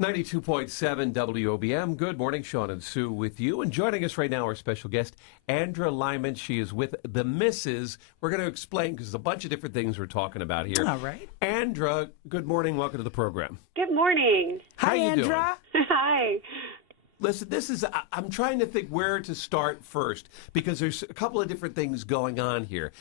92.7 WOBM. Good morning, Sean and Sue with you. And joining us right now, our special guest, Andra Lyman. She is with the Misses. We're going to explain because there's a bunch of different things we're talking about here. All right. Andra, good morning. Welcome to the program. Good morning. Hi, you doing? Andra. Hi. Listen, I'm trying to think where to start first because there's a couple of different things going on here.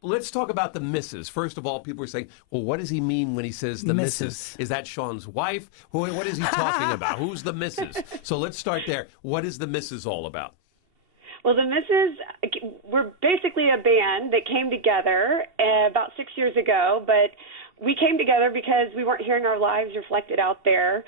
Let's talk about the Misses. First of all, people are saying, well, what does he mean when he says the Misses? Is that Sean's wife? What is he talking about? Who's the Misses? So let's start there. What is the Misses all about? Well, the Misses, we're basically a band that came together about 6 years ago, but we came together because we weren't hearing our lives reflected out there.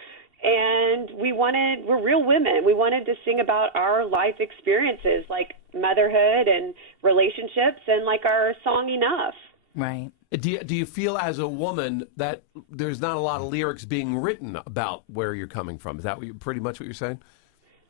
And we're real women. We wanted to sing about our life experiences, like motherhood and relationships, and like our song Enough. Right. Do you feel as a woman that there's not a lot of lyrics being written about where you're coming from? Is that pretty much what you're saying?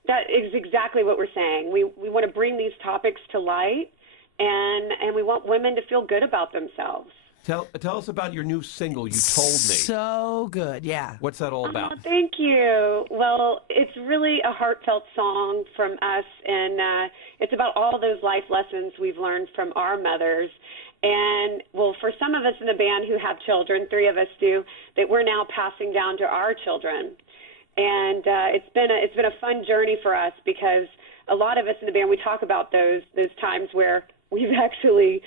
That is exactly what we're saying. We want to bring these topics to light, and we want women to feel good about themselves. Tell us about your new single, You Told Me. So good, yeah. What's that all about? Oh, thank you. Well, it's really a heartfelt song from us, and it's about all those life lessons we've learned from our mothers. And, well, for some of us in the band who have children, 3 of us do, that we're now passing down to our children. And it's been a fun journey for us because a lot of us in the band, we talk about those times where we've actually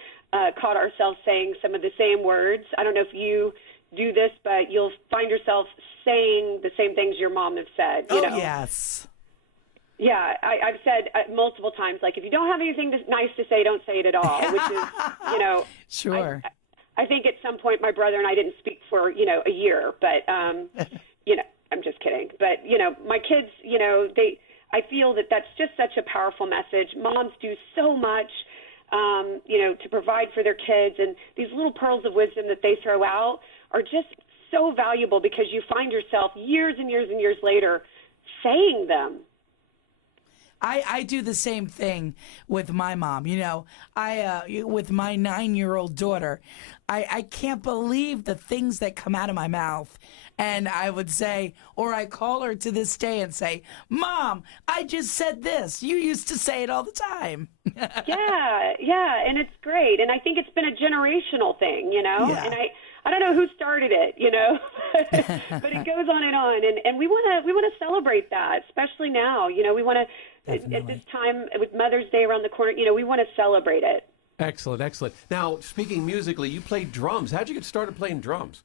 caught ourselves saying some of the same words. I don't know if you do this, but you'll find yourself saying the same things your mom has said. You know? Yes. Yeah, I've said multiple times, like, if you don't have anything nice to say, don't say it at all, which is, you know. Sure. I think at some point my brother and I didn't speak for, a year, but, I'm just kidding. But, my kids, I feel that that's just such a powerful message. Moms do so much, to provide for their kids, and these little pearls of wisdom that they throw out are just so valuable because you find yourself years and years and years later saying them. I do the same thing with my mom. With my 9-year-old daughter, I can't believe the things that come out of my mouth. And I would say, or I call her to this day and say, Mom, I just said this. You used to say it all the time. Yeah, and it's great. And I think it's been a generational thing, Yeah. And I don't know who started it, but it goes on. And we want to celebrate that, especially now. We want to, at this time with Mother's Day around the corner, we want to celebrate it. Excellent. Now, speaking musically, you played drums. How'd you get started playing drums?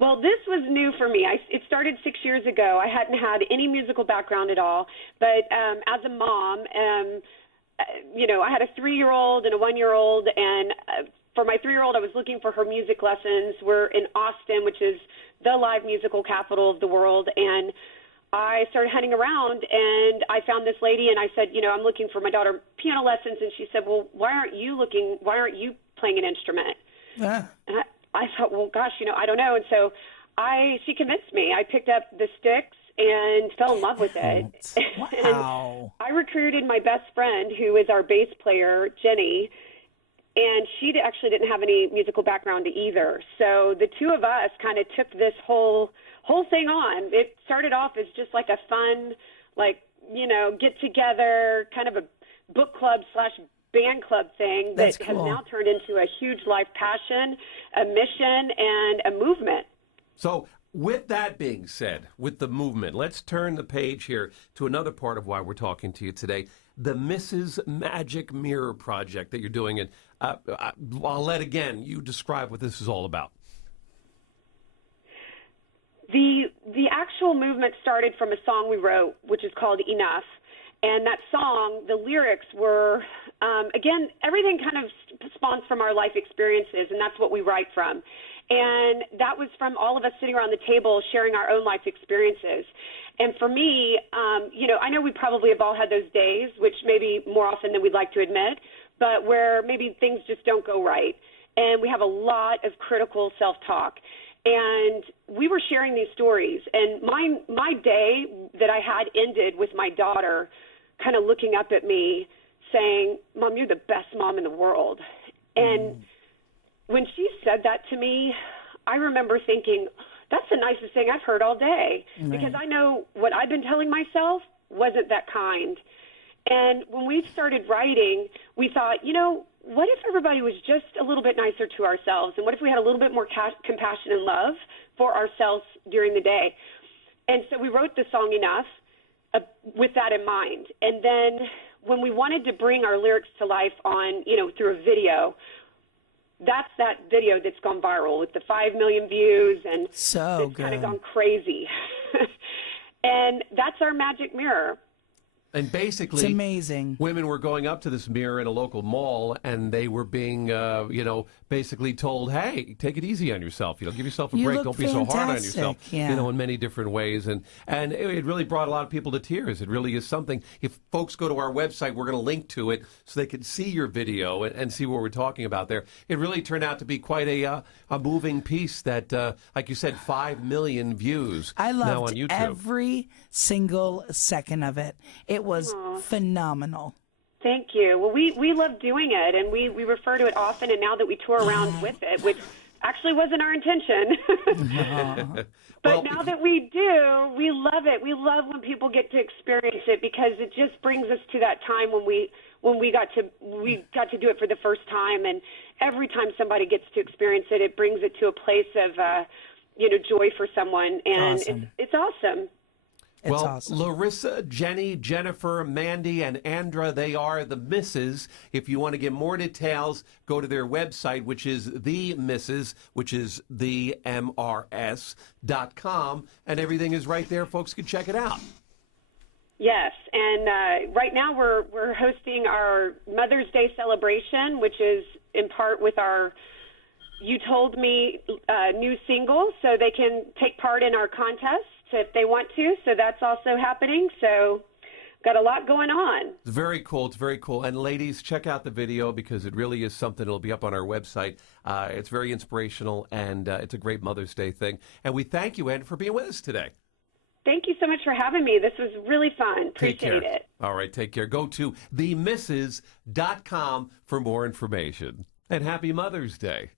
Well, this was new for me. It started 6 years ago. I hadn't had any musical background at all. But as a mom, I had a 3-year-old and a 1-year-old. And for my 3-year-old, I was looking for her music lessons. We're in Austin, which is the live musical capital of the world. And I started hunting around, and I found this lady, and I said, I'm looking for my daughter piano lessons. And she said, well, why aren't you playing an instrument? And I thought, well, gosh, I don't know. And so she convinced me. I picked up the sticks and fell in love with it. Wow. And I recruited my best friend, who is our bass player, Jenny, and she actually didn't have any musical background either. So the two of us kind of took this whole thing on. It started off as just like a fun, get together, kind of a book club / band club thing that has now turned into a huge life passion, a mission, and a movement. So with that being said, with the movement, let's turn the page here to another part of why we're talking to you today, the Mrs. Magic Mirror Project that you're doing. And I'll let, again, you describe what this is all about. The actual movement started from a song we wrote, which is called Enough. And that song, the lyrics were, again, everything kind of spawns from our life experiences, and that's what we write from. And that was from all of us sitting around the table sharing our own life experiences. And for me, I know we probably have all had those days, which maybe more often than we'd like to admit, but where maybe things just don't go right. And we have a lot of critical self-talk. And we were sharing these stories. And my day that I had ended with my daughter kind of looking up at me saying, Mom, you're the best mom in the world. And when she said that to me, I remember thinking, that's the nicest thing I've heard all day. Right. Because I know what I've been telling myself wasn't that kind. And when we started writing, we thought, what if everybody was just a little bit nicer to ourselves? And what if we had a little bit more compassion and love for ourselves during the day? And so we wrote the song Enough with that in mind. And then when we wanted to bring our lyrics to life on, through a video, that's that video that's gone viral with the 5 million views, and So it's kind good. of gone crazy. And that's our magic mirror. And basically, It's amazing. women were going up to this mirror in a local mall, and they were being, basically told, "Hey, take it easy on yourself. Give yourself a You break. look Don't be so hard on yourself." fantastic, yeah. In many different ways, and it really brought a lot of people to tears. It really is something. If folks go to our website, we're going to link to it so they can see your video and see what we're talking about there. It really turned out to be quite a moving piece. That, like you said, 5 million views I now on loved YouTube. every single second of it. It was phenomenal. Thank you. Well, we love doing it, and we refer to it often, and now that we tour around with it, which actually wasn't our intention. But now that we do, we love it. We love when people get to experience it, because it just brings us to that time when we got to do it for the first time. And every time somebody gets to experience it, it brings it to a place of joy for someone, and Awesome. it's awesome. It's Well, awesome. Larissa, Jenny, Jennifer, Mandy, and Andra, they are the Misses. If you want to get more details, go to their website, which is The Misses, which is themrs.com, and everything is right there. Folks can check it out. Yes, and right now we're hosting our Mother's Day celebration, which is in part with our You Told Me new single, so they can take part in our contest if they want to. So that's also happening. So got a lot going on. It's very cool. It's very cool. And ladies, check out the video, because it really is something. It'll be up on our website. It's very inspirational, and it's a great Mother's Day thing. And we thank you, Andra, for being with us today. Thank you so much for having me. This was really fun. Take care. Appreciate it. All right, take care. Go to themisses.com for more information. And happy Mother's Day.